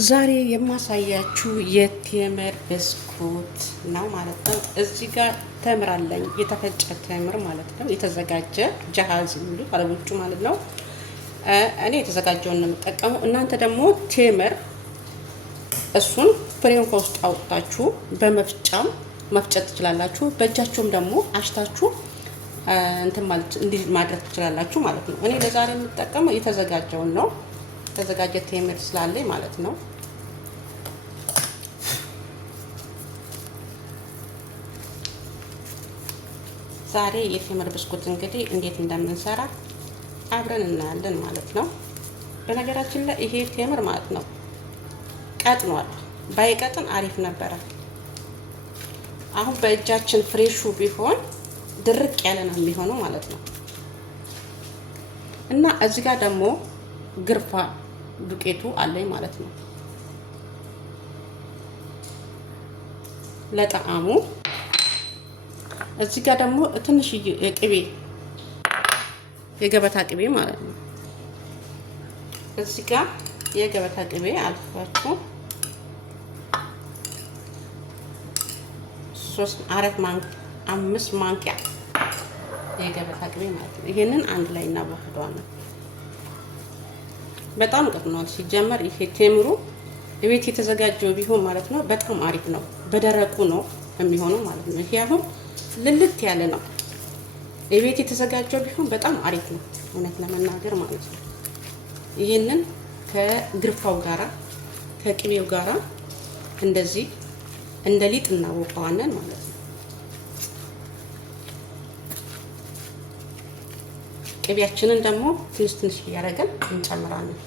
ዛሬ የማሳያችሁ የቴምር ብስኩት ነው ማለት ነው። እዚህ ጋር ተምር አለኝ፣ የተፈጨ ተምር ማለት ነው። የተዘጋጀ ጃሃዝ የሚሉት አረቦቹ ማለት ነው። እኔ የተዘጋጀውን ነው የምጠቀመው። እናንተ ደግሞ ቴምር እሱን ፍሬውን ከውስጥ አውጥታችሁ በመፍጫም መፍጨት ትችላላችሁ። በእጃችሁም ደግሞ አሽታችሁ እንትን ማለት እንዲህ ማድረግ ትችላላችሁ ማለት ነው። እኔ ለዛሬ የምጠቀመው የተዘጋጀውን ነው። የተዘጋጀ ቴምር ስላለኝ ማለት ነው። ዛሬ የቴምር ብስኩት እንግዲህ እንዴት እንደምንሰራ አብረን እናያለን ማለት ነው። በነገራችን ላይ ይሄ ቴምር ማለት ነው ቀጥኗል። ባይቀጥን አሪፍ ነበረ። አሁን በእጃችን ፍሬሹ ቢሆን ድርቅ ያለ ነው የሚሆነው ማለት ነው። እና እዚህ ጋር ደግሞ ግርፋ ዱቄቱ አለኝ ማለት ነው ለጣዕሙ። እዚህ ጋር ደግሞ ትንሽ ቅቤ፣ የገበታ ቅቤ ማለት ነው። እዚህ ጋር የገበታ ቅቤ አልፋችሁ 5 ማንኪያ የገበታ ቅቤ ማለት ነው። ይሄንን አንድ ላይ እናዋህደዋለን። በጣም ቀጥኗል። ሲጀመር ይሄ ቴምሩ ቤት የተዘጋጀው ቢሆን ማለት ነው በጣም አሪፍ ነው። በደረቁ ነው የሚሆነው ማለት ነው። ይሄ አሁን ልልት ያለ ነው። ቤት የተዘጋጀው ቢሆን በጣም አሪፍ ነው እውነት ለመናገር ማለት ነው። ይሄንን ከግርፋው ጋራ ከቅቤው ጋራ እንደዚህ እንደ ሊጥ እናወቀዋለን ማለት ነው። ቅቤያችንን ደግሞ ትንሽ ትንሽ እያደረገን እንጨምራለን።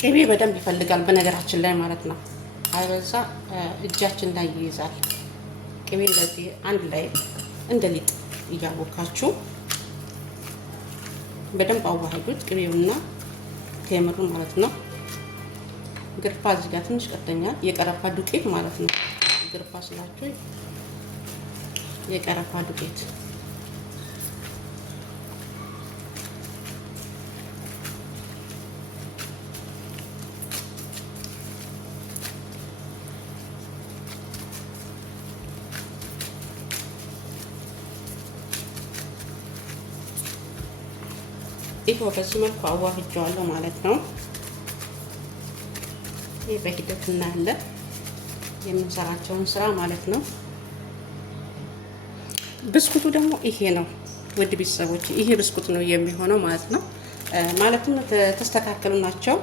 ቅቤ በደንብ ይፈልጋል በነገራችን ላይ ማለት ነው። አይበዛ እጃችን ላይ ይይዛል። ቅቤ እንደዚህ አንድ ላይ እንደ ሊጥ እያቦካችሁ በደንብ አዋህዱት፣ ቅቤውና ቴምሩ ማለት ነው። ግርፋ እዚህ ጋር ትንሽ ቀርተኛል፣ የቀረፋ ዱቄት ማለት ነው። ግርፋ ስላችሁ የቀረፋ ዱቄት ይሄው በዚህ መልኩ አዋህጃለሁ ማለት ነው። ይሄ በሂደት እናያለን የምንሰራቸውን ስራ ማለት ነው። ብስኩቱ ደግሞ ይሄ ነው ውድ ቤተሰቦች፣ ይሄ ብስኩት ነው የሚሆነው ማለት ነው። ማለትም ተስተካከሉ ናቸው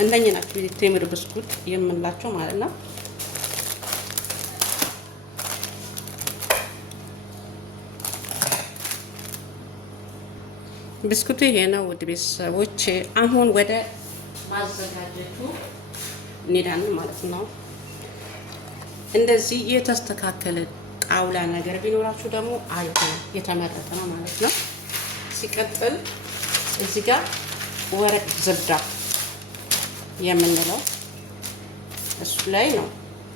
እንደኛ ናቸው የቴምር ብስኩት የምንላቸው ማለት ነው። ብስኩቱ ይሄ ነው ውድ ቤተሰቦች። አሁን ወደ ማዘጋጀቱ እንሄዳለን ማለት ነው። እንደዚህ የተስተካከለ ጣውላ ነገር ቢኖራችሁ ደግሞ አሪፍ ነው፣ የተመረጠ ነው ማለት ነው። ሲቀጥል እዚህ ጋር ወረቅ ዝብዳ የምንለው እሱ ላይ ነው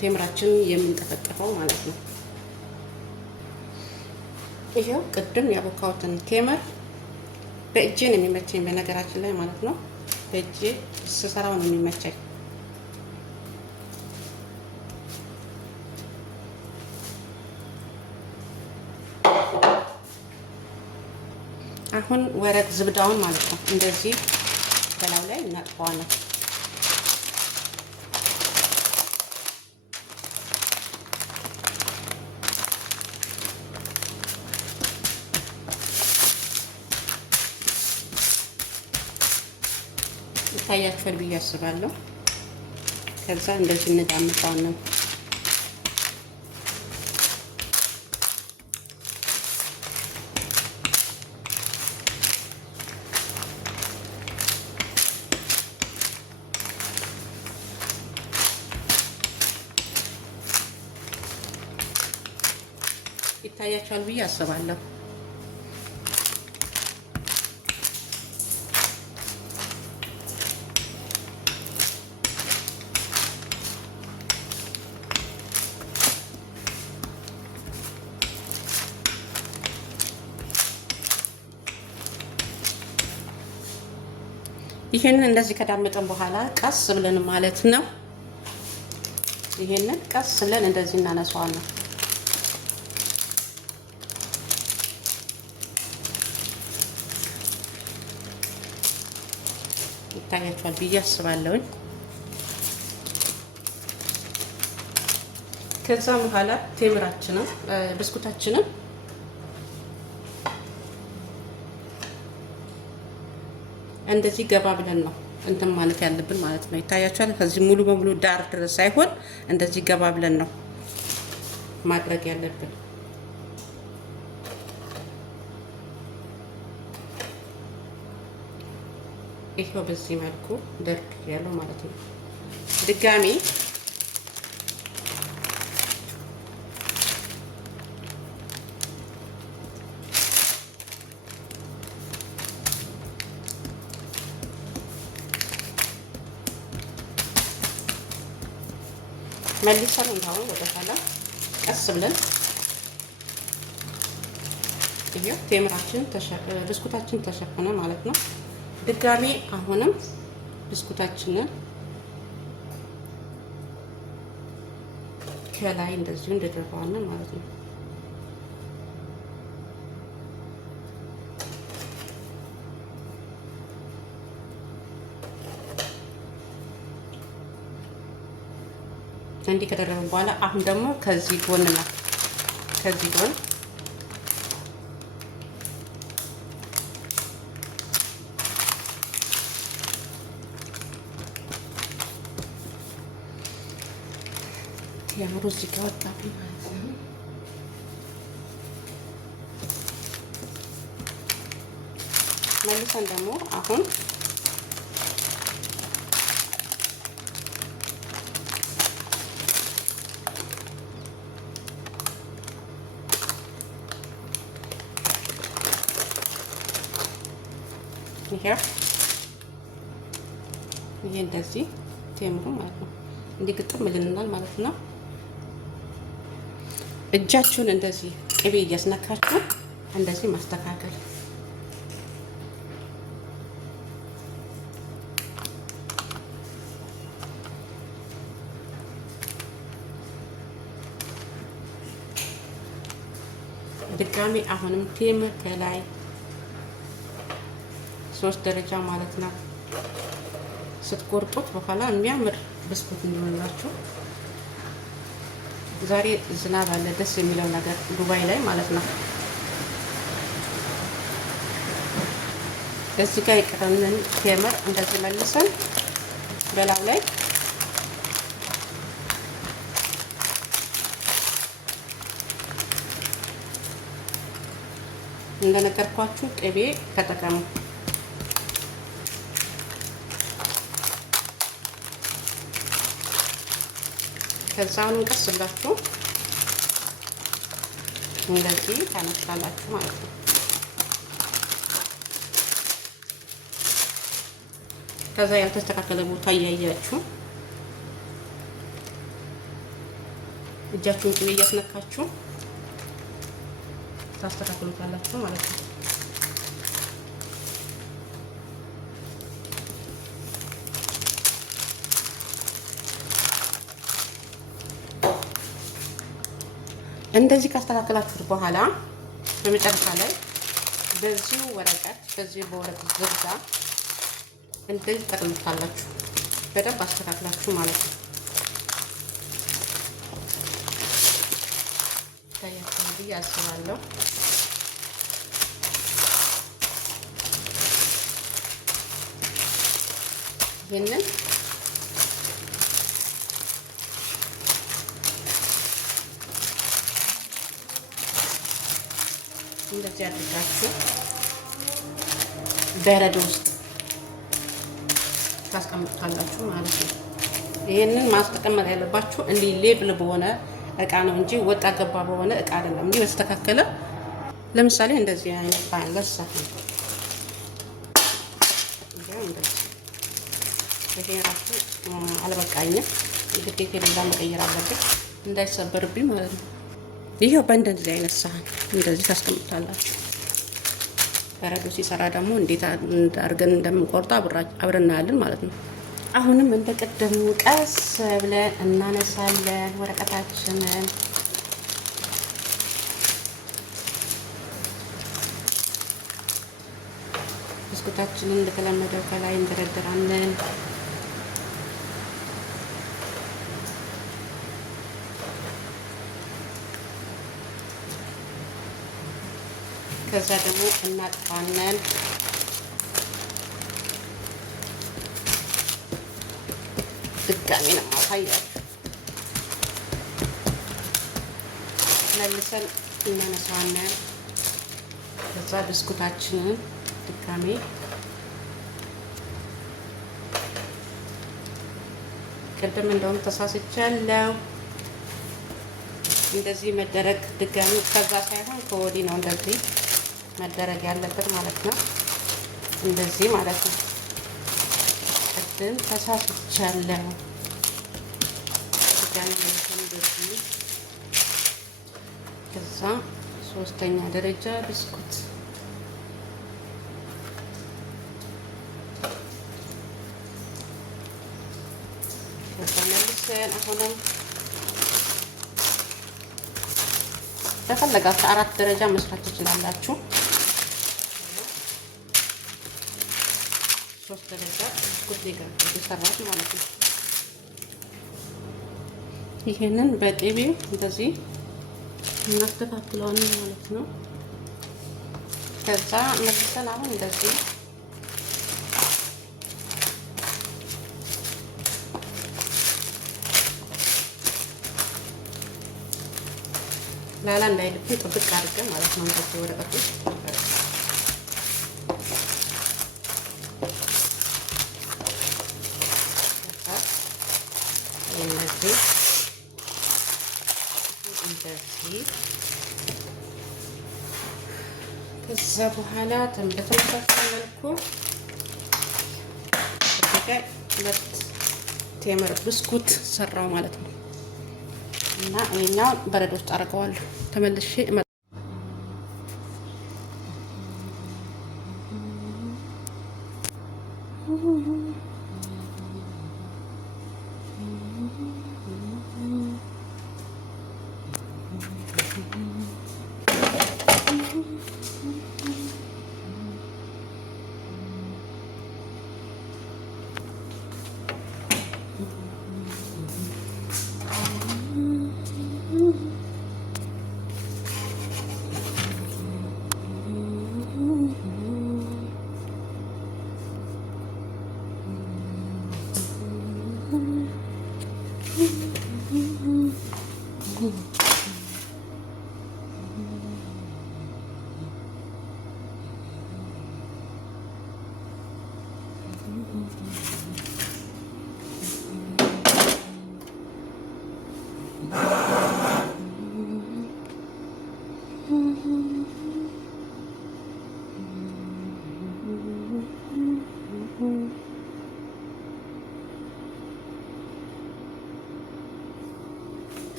ቴምራችንን የምንጠፈጥፈው ማለት ነው። ይሄው ቅድም ያቦካሁትን ቴምር በእጄ ነው የሚመቸኝ በነገራችን ላይ ማለት ነው። በእጄ ስሰራው ነው የሚመቸኝ። አሁን ወረቅ ዝብዳውን ማለት ነው እንደዚህ በላዩ ላይ እናጥፈዋለን። ይታያችኋል ብዬ አስባለሁ። ከዛ እንደዚህ እንዳምጣውን ይታያችኋል ብዬ አስባለሁ። ይሄንን እንደዚህ ከዳመጠን በኋላ ቀስ ብለን ማለት ነው ይሄንን ቀስ ብለን እንደዚህ እናነሳዋለን። ይታያችኋል ብዬ አስባለሁ። ከዛ በኋላ ቴምራችንን ብስኩታችንን እንደዚህ ገባ ብለን ነው እንትን ማለት ያለብን ማለት ነው። ይታያችኋል። ከዚህ ሙሉ በሙሉ ዳር ድረስ ሳይሆን እንደዚህ ገባ ብለን ነው ማድረግ ያለብን። ይሄው በዚህ መልኩ ደርግ ያለው ማለት ነው። ድጋሚ መልሰን እንዳው ወደ ኋላ ቀስ ብለን ይሄው ቴምራችን ብስኩታችን ተሸፈነ ማለት ነው። ድጋሚ አሁንም ብስኩታችንን ከላይ እንደዚሁ እንደደረባለን ማለት ነው። እንዲህ ከደረብን በኋላ አሁን ደግሞ ከዚህ ጎንና ከዚህ ጎን ያምሩ እዚህ ጋር ወጣብኝ ማለት ነው። መልሰን ደግሞ አሁን ይሄ እንደዚህ ቴምሩ ማለት ነው እንዲህ ግጥም ይልናል ማለት ነው። እጃችሁን እንደዚህ ቅቤ እያስነካችሁ እንደዚህ ማስተካከል። ድጋሚ አሁንም ቴምር ከላይ 3 ደረጃ ማለት ነው። ስትቆርጡት በኋላ የሚያምር ብስኩት እንዲሆንላችሁ። ዛሬ ዝናብ አለ፣ ደስ የሚለው ነገር ዱባይ ላይ ማለት ነው። እዚህ ጋር የቀረንን ቴምር እንደዚህ መልሰን በላው ላይ እንደነገርኳችሁ ቅቤ ተጠቀሙ። ከዛውን ቀስ ብላችሁ እንደዚህ ታነሳላችሁ ማለት ነው። ከዛ ያልተስተካከለ ቦታ እያያችሁ እጃችሁን ቅቤ እያስነካችሁ ታስተካክሉታላችሁ ማለት ነው። እንደዚህ ካስተካከላችሁ በኋላ በመጨረሻ ላይ በዚህ ወረቀት በወረቀት ዝርጋ እንደዚህ ተጠቅልሉታላችሁ። በደንብ አስተካክላችሁ ማለት ነው። ታያችሁ ብዬ አስባለሁ። ይሄንን እንደዚህ አድርጋችሁ በረዶ ውስጥ ታስቀምጡታላችሁ ማለት ነው። ይሄንን ማስቀመጥ ያለባችሁ እንዲህ ሌብል በሆነ እቃ ነው እንጂ ወጣ ገባ በሆነ እቃ አይደለም። እንዲህ በስተካከለ ለምሳሌ እንደዚህ አይነት ባለሳ ይሄ ራሱ አልበቃኝም። ግዴታ ሌላ መቀየር አለብኝ እንዳይሰበርብኝ ማለት ነው። ይሄው በእንደዚህ አይነት ሳህን እንደዚህ ታስቀምጣላችሁ። በረዶ ሲሰራ ደግሞ እንዴት አድርገን እንደምንቆርጠው አብረን እናያለን ማለት ነው። አሁንም እንደ ቀደሙ ቀስ ብለን እናነሳለን ወረቀታችንን። ብስኩታችንን እንደተለመደው ከላይ እንደረደራለን። ከዛ ደግሞ እናጥፋለን። ድጋሜ ነው ማሳያችሁ። መልሰን እናነሳዋለን። ከዛ ብስኩታችንን ድጋሜ ቅድም እንደውም ተሳስቻለሁ። እንደዚህ መደረግ ድጋሜ ከዛ ሳይሆን ከወዲህ ነው እንደዚህ መደረግ ያለበት ማለት ነው። እንደዚህ ማለት ነው። ቅድም ተሳስቻለሁ። ድጋሜ እንደዚህ። ከዛ ሶስተኛ ደረጃ ብስኩት ከዛ መልሰን አሁንም በፈለጋችሁ 4 ደረጃ መስራት ትችላላችሁ። 3 ደረጃ ብስኩት የሰራሁት ማለት ነው። ይሄንን በቅቤ እንደዚህ እናስተካክለዋለን ማለት ነው። ከዛ መልሰን አሁን እንደዚህ ላላ እንዳይልብን ጥብቅ አድርገን ማለት ነው። እንደዚህ ወረቀት ውስጥ እንደዚህ ከዛ በኋላ በተመሳሳይ መልኩ እዚህ ጋር 2 ቴምር ብስኩት ሰራው ማለት ነው። እና እኛው በረዶ ውስጥ አድርገዋለሁ። ተመልሼ